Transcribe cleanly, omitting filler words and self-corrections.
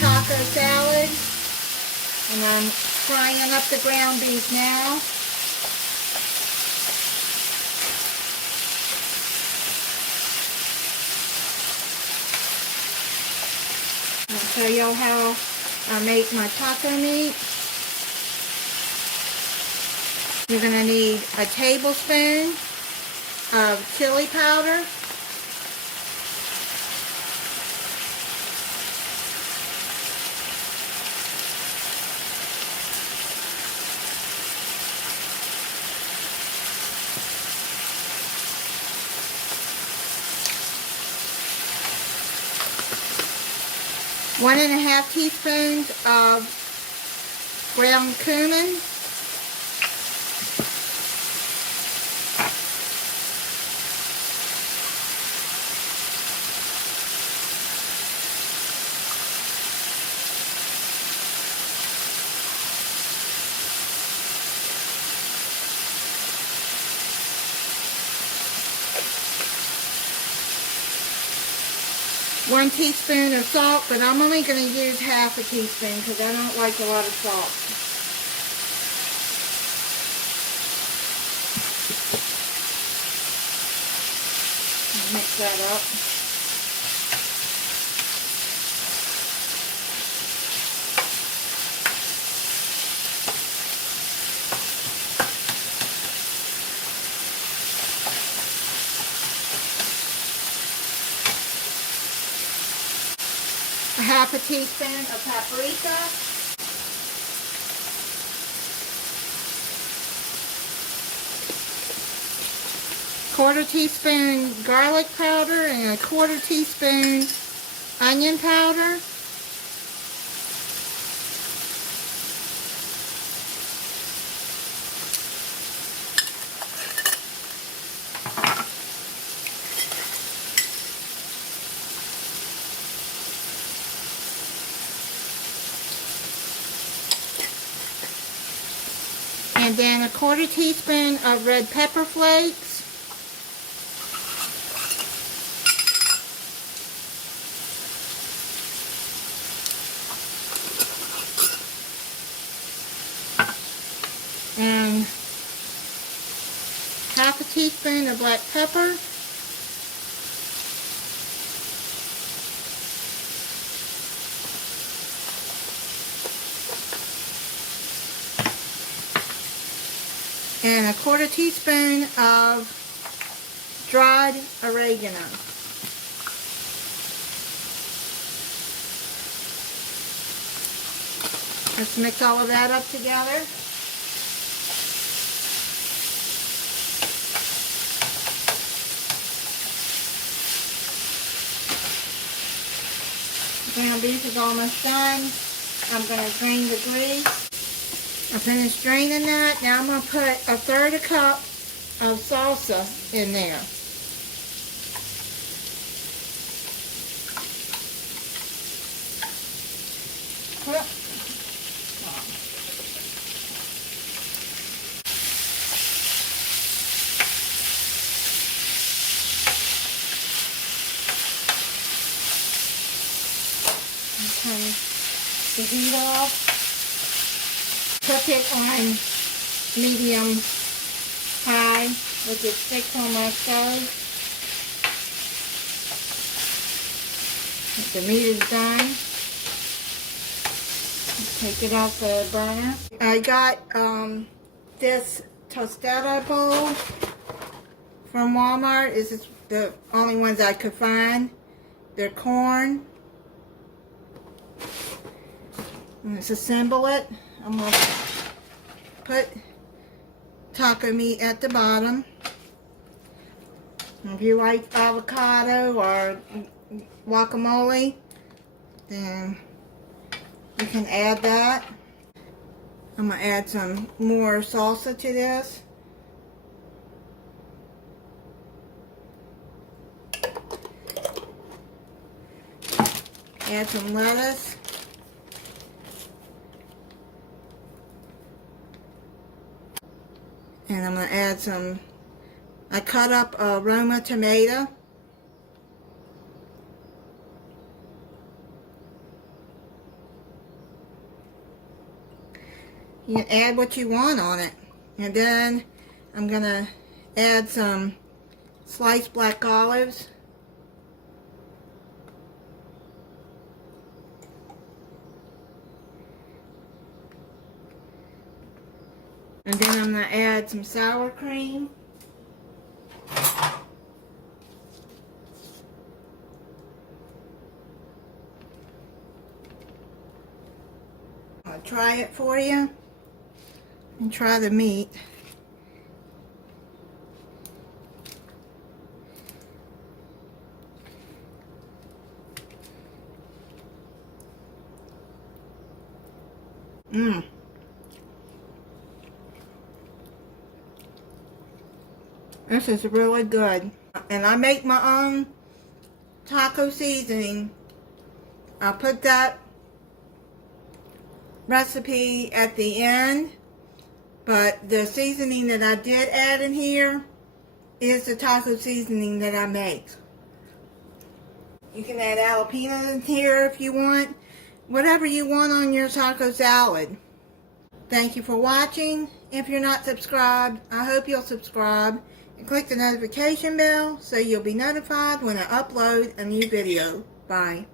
Taco salad, and I'm frying up the ground beef now. I'll show you how I make my taco meat. You're going to need a tablespoon of chili powder, 1½ teaspoons of ground cumin, one teaspoon of salt, but I'm only going to use ½ a teaspoon because I don't like a lot of salt. Mix that up. ½ a teaspoon of paprika, ¼ teaspoon garlic powder, and ¼ teaspoon onion powder. And then ¼ teaspoon of red pepper flakes. And ½ a teaspoon of black pepper. And ¼ teaspoon of dried oregano. Let's mix all of that up together. Ground beef is almost done. I'm going to drain the grease. I finished draining that. Now I'm going to put 1/3 cup of salsa in there. Turn the heat off. Cook it on medium high with it thick on my stove. The meat is done. Take it off the burner. I got this Tostada bowl from Walmart. This is the only ones I could find. They're corn. Let's assemble it. I'm going to put taco meat at the bottom. If you like avocado or guacamole, then you can add that. I'm going to add some more salsa to this. Add some lettuce. And I'm going to add some, I cut up a Roma tomato. You can add what you want on it. And then I'm going to add some sliced black olives. And then I'm going to add some sour cream. I'll try it for you. And try the meat. This is really good. And I make my own taco seasoning. I'll put that recipe at the end. But the seasoning that I did add in here is the taco seasoning that I make. You can add jalapenos in here if you want. Whatever you want on your taco salad. Thank you for watching. If you're not subscribed, I hope you'll subscribe and click the notification bell so you'll be notified when I upload a new video. Bye.